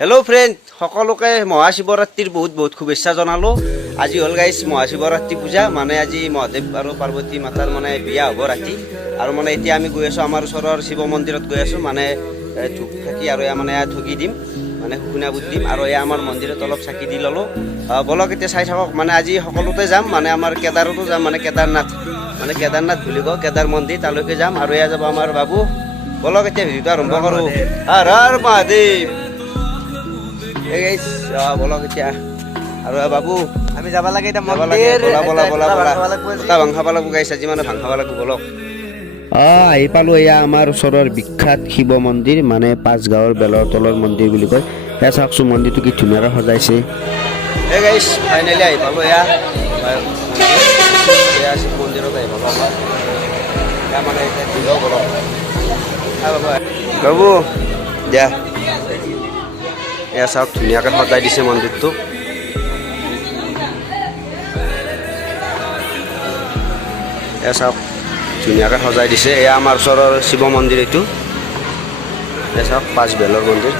Hello' friend, সকলোকে মহাশিৱৰাত্ৰিৰ বহুত শুভেচ্ছা জনালোঁ। আজি হ'ল গাইছ মহাশিৱৰাত্ৰি পূজা, মানে আজি মহাদেৱ আৰু পাৰ্বতী মাতাৰ মানে বিয়া হ'ব ৰাতি। আৰু মানে এতিয়া আমি গৈ আছোঁ আমাৰ ওচৰৰ শিৱ মন্দিৰত গৈ আছোঁ, মানে ধূপ থাকি আৰু মানে ঠগি দিম, মানে শুকুনা বুট দিম। আৰু এয়া আমাৰ মন্দিৰত অলপ চাকি দি ল'লোঁ। বলক এতিয়া চাই থাকক, মানে আজি সকলোতে যাম, মানে আমাৰ কেদাৰতো যাম, মানে কেদাৰনাথ বুলি কওঁ, কেদাৰ মন্দিৰ, তালৈকে যাম। আৰু এয়া যাব আমাৰ বাবু। বলক এতিয়া ভিডিঅ'টো আৰম্ভ কৰোঁ। হৰ হৰ মহাদেৱ। বলক এতিয়া আৰু বাবু আমি যাব লাগে এতিয়া যাব লাগে, মন্দিৰ বলা ভাং খাব লাগিব গাইছ, আজি মানে ভাং খাব লাগিব। বলক আহি পালোঁ, এয়া আমাৰ ওচৰৰ বিখ্যাত শিৱ মন্দিৰ, মানে 5 গাঁৱৰ বেলৰ তলৰ মন্দিৰ বুলি কয়। এয়া চাওকচোন মন্দিৰটো কি ধুনীয়াকৈ সজাইছে। এই গাইছ ফাইনেলি আহি পালোঁ, এয়া শিৱ মন্দিৰত আহি পালোঁ আমাৰ। এয়া মানে এতিয়া দিলেও বলক বাবু দিয়া। এয়া চাওক ধুনীয়াকৈ সজাই দিছে মন্দিৰটো। এয়া চাওক ধুনীয়াকৈ সজাই দিছে। এয়া আমাৰ ওচৰৰ শিৱ মন্দিৰ এইটো। এয়া চাওক 5 বেলৰ মন্দিৰ।